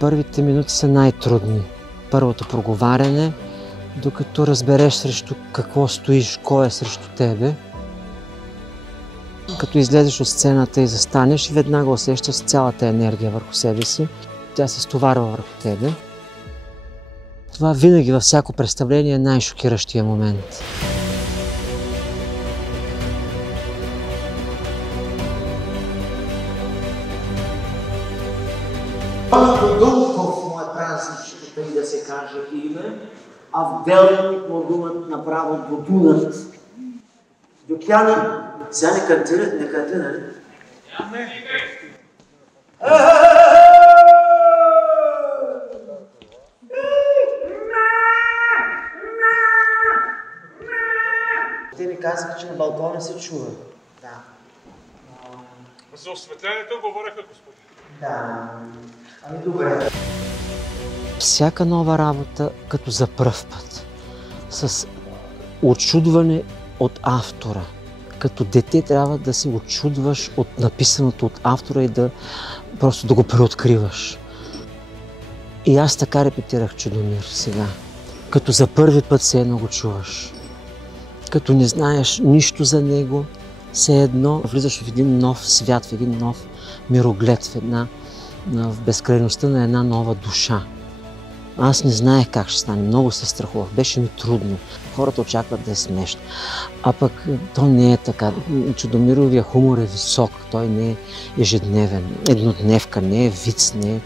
Първите минути са най-трудни. Първото проговаряне, докато разбереш срещу какво стоиш, кой е срещу тебе. Като излезеш от сцената и застанеш, веднага усещаш цялата енергия върху себе си. Тя се стоварва върху тебе. Това винаги във всяко представление е най-шокиращия момент. Дунков му е празничето, преди да се каже име, а в Белник му думат направо Будунът. Дюкяна, сега не кантират, нали? Те ми казаха, че на балкона се чува. Да. За осветлението говореха, господин. Да. Ами добре. Всяка нова работа, като за пръв път, с очудване от автора. Като дете трябва да се очудваш от написаното от автора и просто да го преоткриваш. И аз така репетирах Чудомир сега. Като за първи път все едно го чуваш. Като не знаеш нищо за него, все едно влизаш в един нов свят, в един нов мироглед, в безкрайността на една нова душа. Аз не знаех как ще стане, много се страхувах, беше ми трудно. Хората очакват да е смешно. А пък то не е така. Чудомировия хумор е висок, той не е ежедневен, еднодневка, не е виц, не е...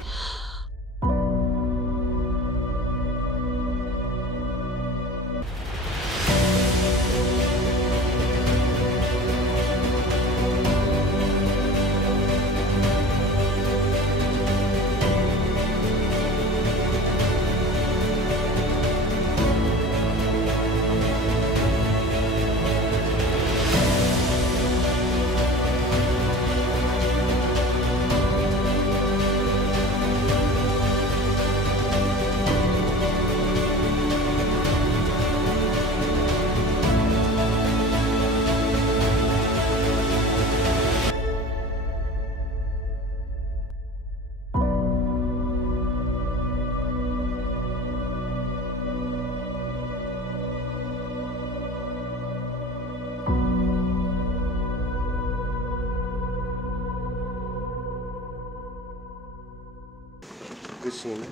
Cristina.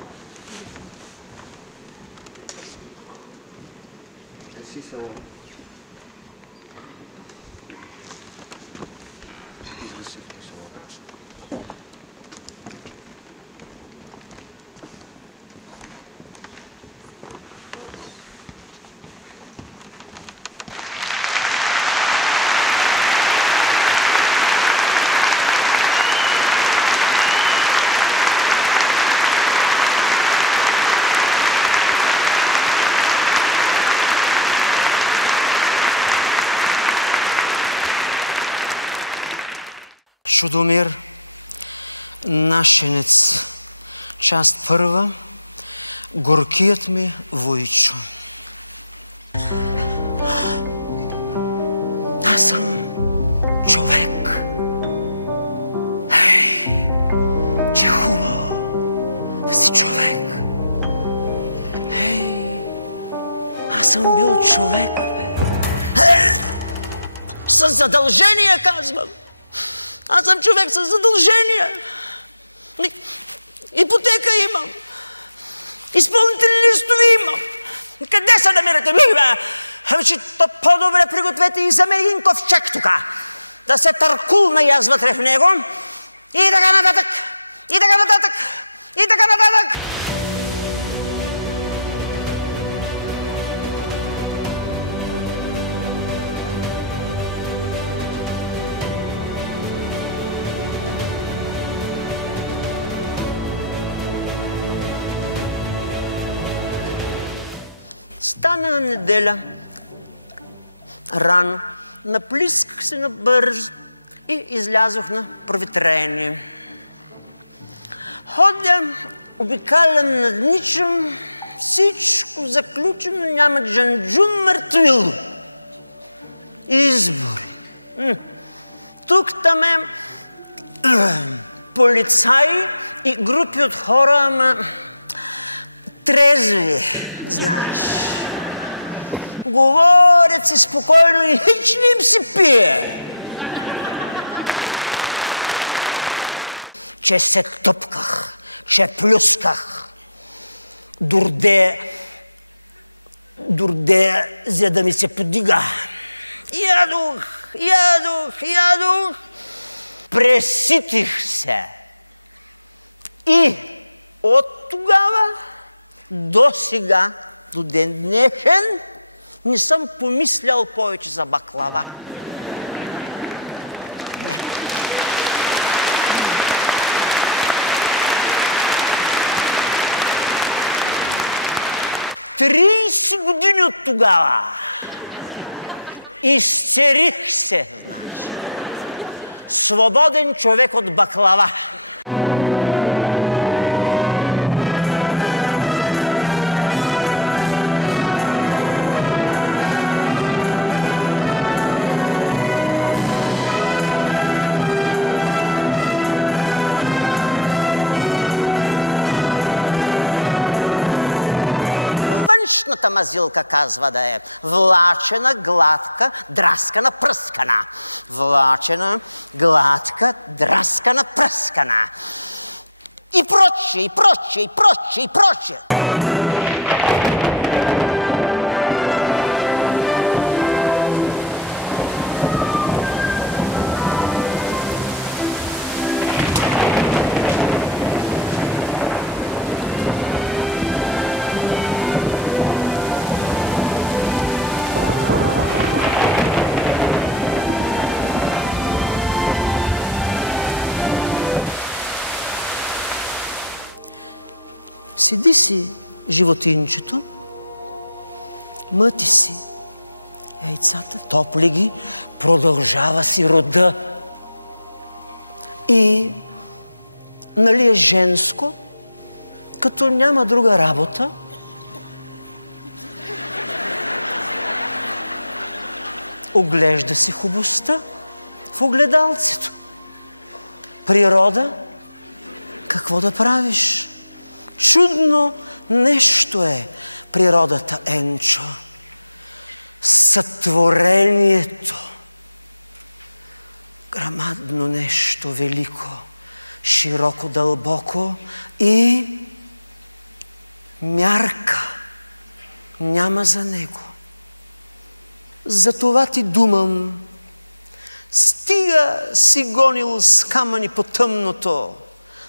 Assim são. Чудомир, нашенец, част първа, горкият ми войчо. Съм задължения, казвам. Аз съм човек с задължения. Ипотека имам. Изпълнителни листове имам. Къде се намирате? По-добре пригответе и за мен един ковчег тук. Да се търкулна и аз вътре в него. И така нататък. И така нататък. И така нататък. Стана неделя, рано, наплисках се набързо и излязох на проветрение. Ходя, обикалям, надничам, всичко заключено, няма джанджун мъртвил. Избори. Тук там е полицай, и групи от хора, ама трезви. Говорят си спокойно и хич ли им си пие. Че се тъпках, че плюсках. Дурде, за да ми се подига. Ядох. Преситих се. И от тогава до сега, до ден днешен, не съм помислял повече за баклава. Години от тогава. Изцерих се. Свободен човек от баклава. Мазилка казва да е влачена, гладка, драскана, пръскана. Влачена, гладка, драскана, пръскана. И прочее. Седи си, животинчето, мъти си. Яйцата топли ги, продължава си рода. И нали е женско, като няма друга работа, оглежда си хубостта в огледалцето. Природа, какво да правиш? Чудно нещо е природата, Енчо. Сътворението. Грамадно нещо велико, широко, дълбоко и мярка няма за него. Затова ти думам, стига си гонило с камъни по тъмното,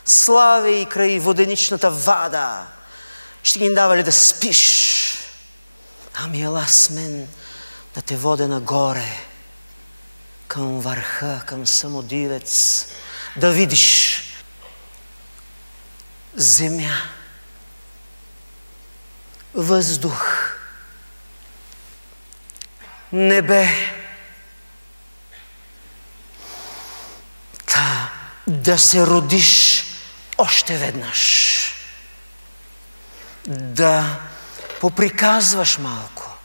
слави и край воденичната вада, ще ни дава ли да спиш? Ами ела с мен да те водя нагоре, към върха, към Самодилец, да видиш земя, въздух, небе, да се родиш още веднъж, да поприказваш малко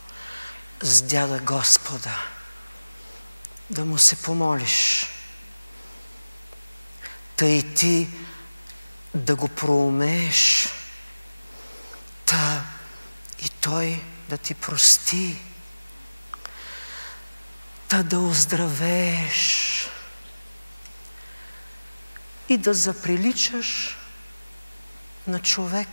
с дяда Господа, да му се помолиш, да и ти да го проумееш, и той да ти прости, да оздравееш и да заприличаш на човек.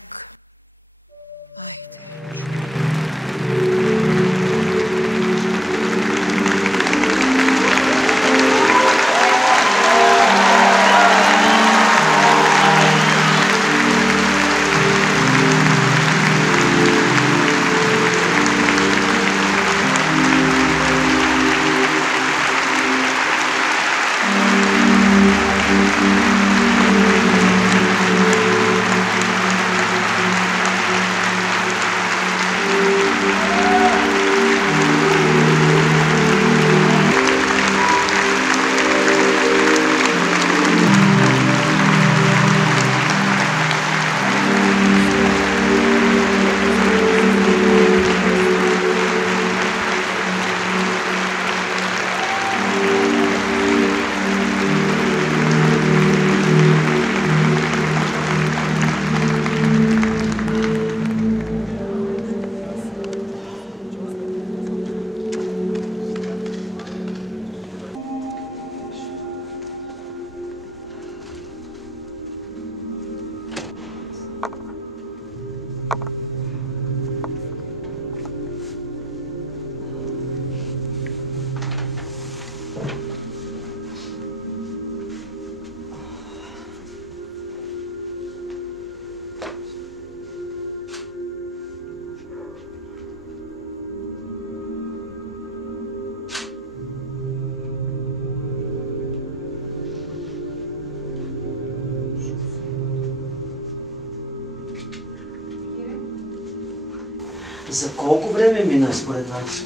За колко време мина според вас?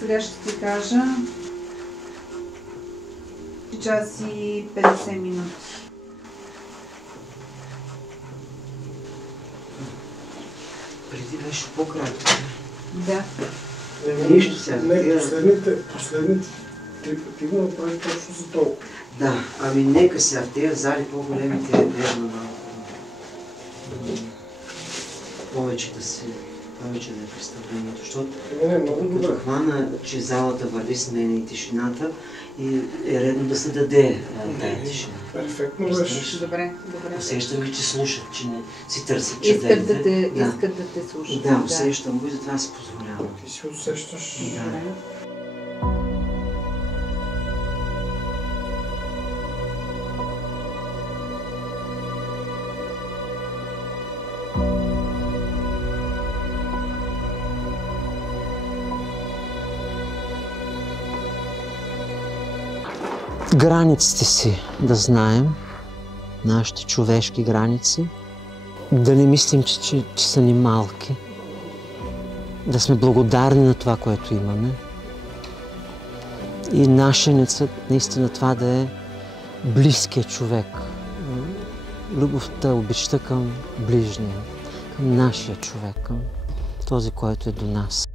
Сега ще ти кажа. 3 часа и 50 минути. Преди беше по-кратко. Да. Нищо сега. Не, последните 3 пъти го направи точно за толкова. Да, ами нека сега в тези зали по-големите е верно малко. Повече да е представлението, защото Много добре. като хвана, че залата върви с мене и тишината и е редно да се даде тая тишина. Перфектно беше. Добре. Усещам ги, че слушат, че не си търсят, че Искат да те слушат. Да, усещам го и затова си позволявам. Ти си усещаш. Да. Границите си да знаем, нашите човешки граници, да не мислим, че са ни малки, да сме благодарни на това, което имаме и нашенецът наистина това да е близкият човек, любовта, обичта към ближния, към нашия човек, към този, който е до нас.